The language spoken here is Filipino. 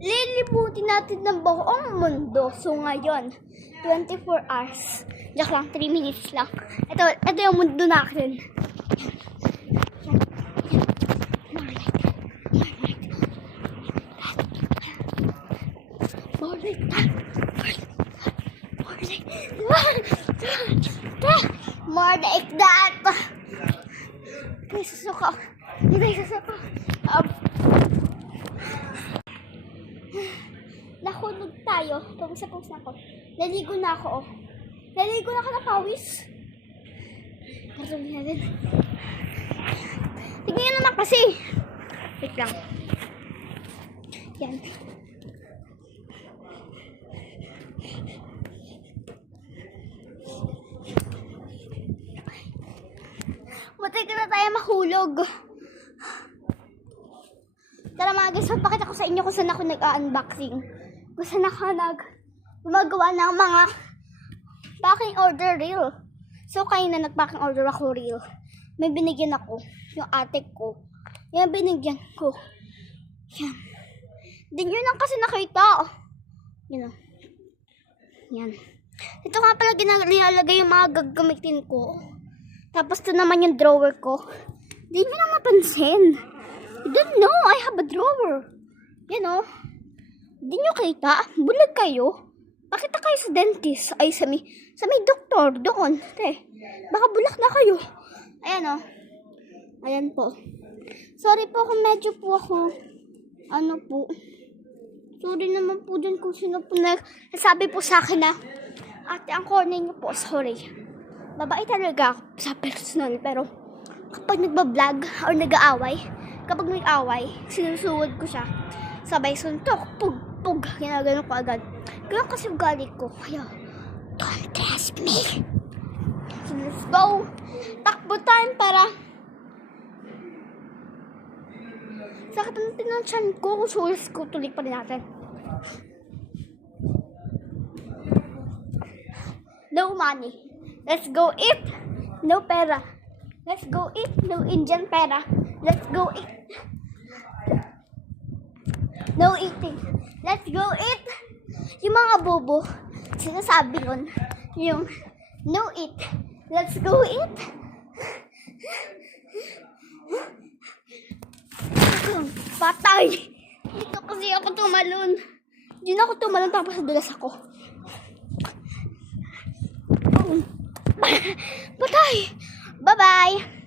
lilibutin natin ng buong mundo. So ngayon, 24 hours. Joke lang, 3 minutes lang. Ito yung mundo natin. More like that. May susuka. Nahulog tayo. Pawis na ako. Naligo na ako. Naligo na ako na pawis. Karumi na din. Tignan naman kasi. Wait lang. Yan. Matay ka na tayo mahulog. Tara mga guys, magpakita ko sa inyo kung saan ako nag-unboxing. Kung saan ako gumagawa ng mga packing order reel. So, kayo na nag-packing order ako reel. May binigyan ako. Yung ate ko. Yan binigyan ko. Yan. Din yun lang kasi nakita. Yan o. Yan. Ito nga pala nilalagay yung mga gagamitin ko. Tapos ito naman yung drawer ko. Di nyo lang napansin. You don't know, I have a drawer. Yan o. Di nyo kita. Bulag kayo. Pakita kayo sa dentist. Ay, sa may doktor. Doon. Baka bulak na kayo. Ayan o. Ayan po. Sorry po kung medyo po ako. Ano po. Sorry naman po dun kung sino po nasabi po sa akin na ate, ang corny nyo po. Sorry. Babae talaga ako sa personal, pero kapag nagbablog or nag-aaway, kapag may away, sinusuwod ko siya. Sabay suntok, pug, ginagano ko agad. Ganun kasi ugali ko. Kaya, don't trust me. So, let's go. Takbo time para sakit natin ng tiyan ko. Sulis ko, tuloy pa rin natin. No money. Let's go eat. No pera. Let's go eat. No Indian pera. Let's go eat. No eating. Let's go eat. Yung mga bobo, sinasabi nun, yung no eat. Let's go eat. Patay. Dito kasi ako tumalon. Hindi na ako tumalon tapos nadulas ako. Patay! Bye-bye!